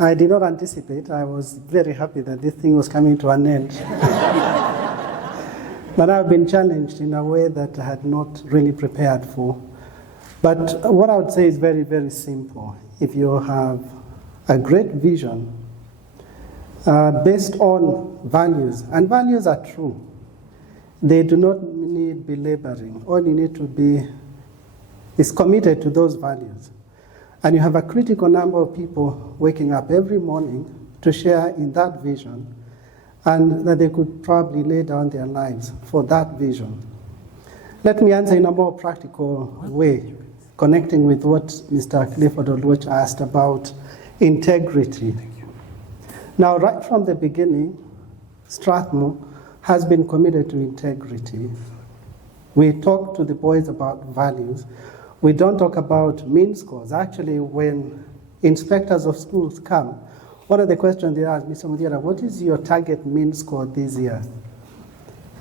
I did not anticipate. I was very happy that this thing was coming to an end. But I've been challenged in a way that I had not really prepared for. But what I would say is very, very simple. If you have a great vision based on values, and values are true, they do not need belaboring. All you need to be is committed to those values. And you have a critical number of people waking up every morning to share in that vision, and that they could probably lay down their lives for that vision. Let me answer in a more practical way, connecting with what Mr. Clifford Olwich asked about integrity. Now, right from the beginning, Strathmore has been committed to integrity. We talk to the boys about values. We don't talk about mean scores. Actually, when inspectors of schools come, one of the questions they ask, Mr. Muthiora, what is your target mean score this year?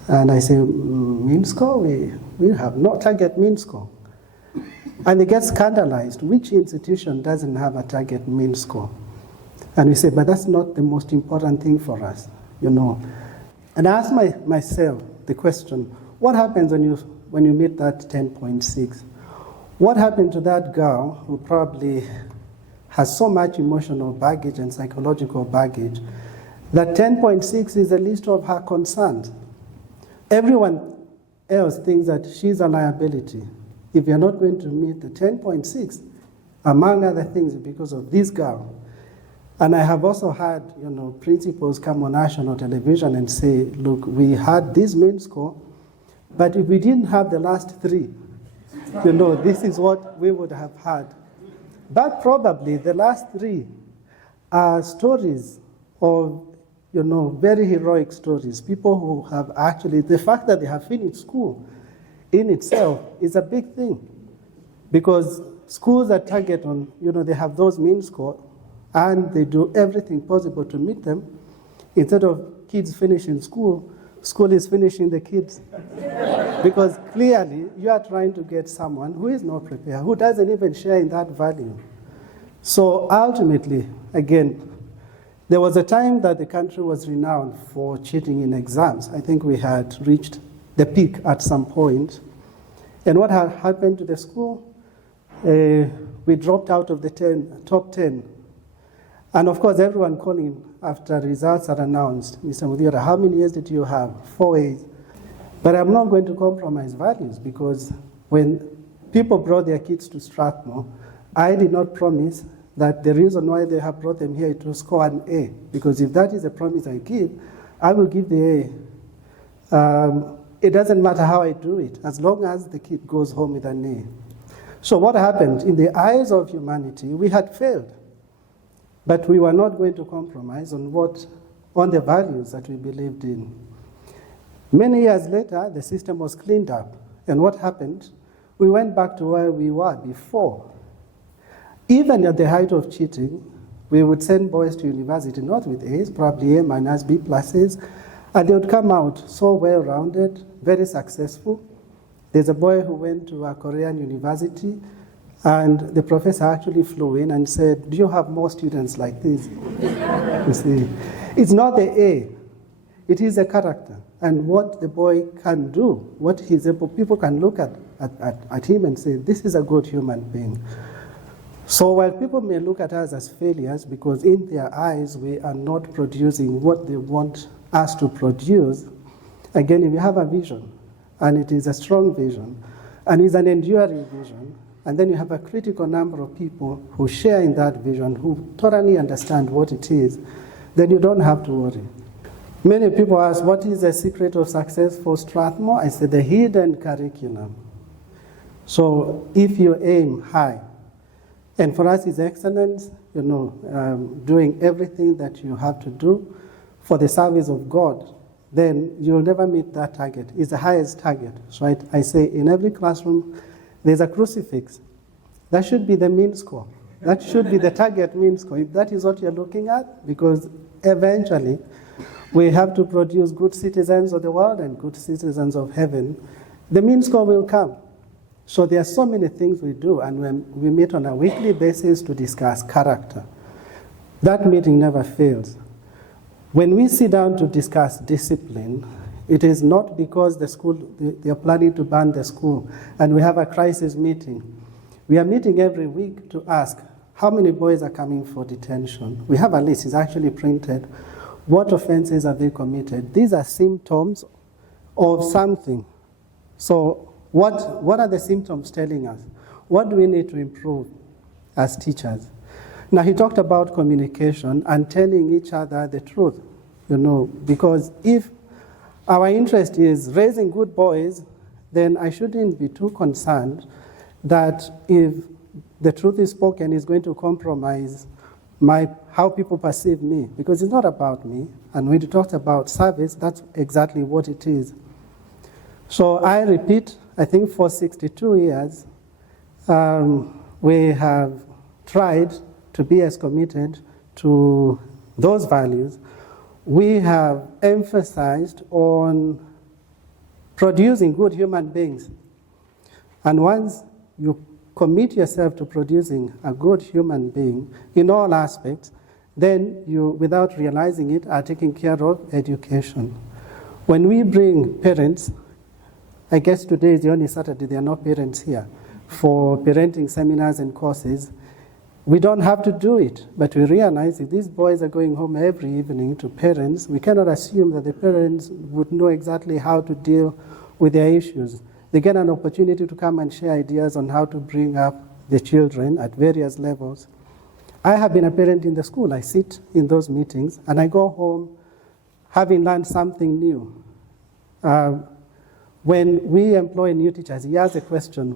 And I say, mean score? We have no target mean score. And they get scandalized. Which institution doesn't have a target mean score? And we say, but that's not the most important thing for us, you know. And I ask myself the question, what happens when you meet that 10.6? What happened to that girl who probably has so much emotional baggage and psychological baggage that 10.6 is the least of her concerns? Everyone else thinks that she's a liability. If you're not going to meet the 10.6, among other things, because of this girl. And I have also had, principals come on national television and say, look, we had this mean score, but if we didn't have the last three, this is what we would have had. But probably the last three are stories of, very heroic stories. People who have actually, the fact that they have finished school in itself is a big thing. Because schools that target on, they have those mean score and they do everything possible to meet them. Instead of kids finishing school, school is finishing the kids. Because clearly you are trying to get someone who is not prepared, who doesn't even share in that value. So ultimately, again, there was a time that the country was renowned for cheating in exams. I think we had reached the peak at some point. And what had happened to the school? We dropped out of the top 10. And of course, everyone calling after results are announced. Mr. Muthiora, how many A's did you have? 4 A's. But I'm not going to compromise values, because when people brought their kids to Strathmore, I did not promise that the reason why they have brought them here is to score an A, because if that is a promise I give, I will give the A. It doesn't matter how I do it, as long as the kid goes home with an A. So what happened? In the eyes of humanity, we had failed, but we were not going to compromise on the values that we believed in. Many years later, the system was cleaned up, and what happened? We went back to where we were before. Even at the height of cheating, we would send boys to university, not with A's, probably A minus, B pluses, and they would come out so well-rounded, very successful. There's a boy who went to a Korean university, and the professor actually flew in and said, do you have more students like this? You see, it's not the A, it is the character. And what the boy can do, what he's able, people can look at him and say, this is a good human being. So while people may look at us as failures, because in their eyes we are not producing what they want us to produce, again, if you have a vision, and it is a strong vision, and it's an enduring vision, and then you have a critical number of people who share in that vision, who totally understand what it is, then you don't have to worry. Many people ask, what is the secret of success for Strathmore? I say, the hidden curriculum. So if you aim high, and for us it's excellence, doing everything that you have to do for the service of God, then you'll never meet that target. It's the highest target. So I say in every classroom, there's a crucifix. That should be the mean score. That should be the target mean score. If that is what you're looking at, because eventually we have to produce good citizens of the world and good citizens of heaven, the mean score will come. So there are so many things we do, and when we meet on a weekly basis to discuss character. That meeting never fails. When we sit down to discuss discipline, it is not because the school, they are planning to ban the school and we have a crisis meeting. We are meeting every week to ask how many boys are coming for detention. We have a list, it's actually printed. What offenses have they committed? These are symptoms of something. So what are the symptoms telling us? What do we need to improve as teachers? Now, he talked about communication and telling each other the truth, because if our interest is raising good boys, then I shouldn't be too concerned that if the truth is spoken is going to compromise how people perceive me, because it's not about me. And when he talked about service, that's exactly what it is. So I repeat, I think for 62 years, we have tried to be as committed to those values. We have emphasized on producing good human beings. And once you commit yourself to producing a good human being in all aspects, then you, without realizing it, are taking care of education. When we bring parents, I guess today is the only Saturday there are no parents here, for parenting seminars and courses, we don't have to do it, but we realize if these boys are going home every evening to parents, we cannot assume that the parents would know exactly how to deal with their issues. They get an opportunity to come and share ideas on how to bring up the children at various levels. I have been a parent in the school. I sit in those meetings and I go home having learned something new. When we employ new teachers, he asks a question,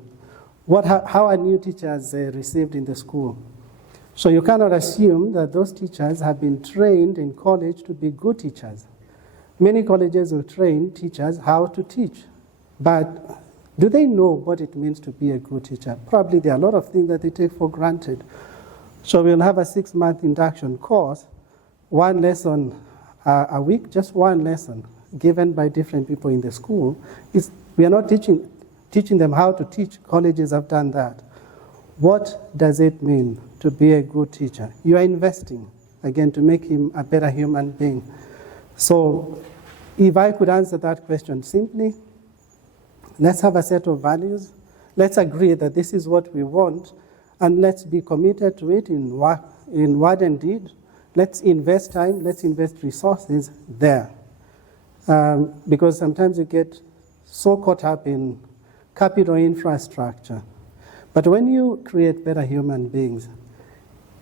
how are new teachers received in the school? So you cannot assume that those teachers have been trained in college to be good teachers. Many colleges will train teachers how to teach, but do they know what it means to be a good teacher? Probably there are a lot of things that they take for granted. So we'll have a 6-month induction course, one lesson a week, just one lesson given by different people in the school. We are not teaching them how to teach. Colleges have done that. What does it mean to be a good teacher? You are investing, again, to make him a better human being. So if I could answer that question simply, let's have a set of values. Let's agree that this is what we want, and let's be committed to it in word and deed. Let's invest time, let's invest resources there. Because sometimes you get so caught up in capital infrastructure. But when you create better human beings,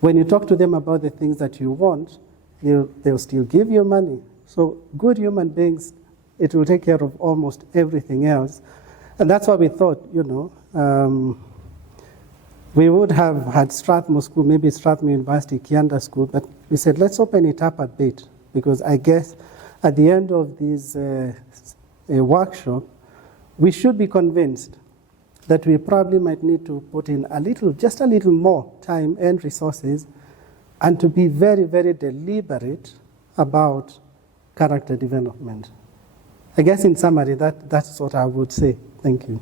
when you talk to them about the things that you want, they'll still give you money. So good human beings, it will take care of almost everything else. And that's why we thought, we would have had Strathmore School, maybe Strathmore University, Kianda School, but we said, let's open it up a bit, because I guess at the end of this workshop, we should be convinced that we probably might need to put in just a little more time and resources, and to be very, very deliberate about character development. I guess in summary, that's what I would say. Thank you.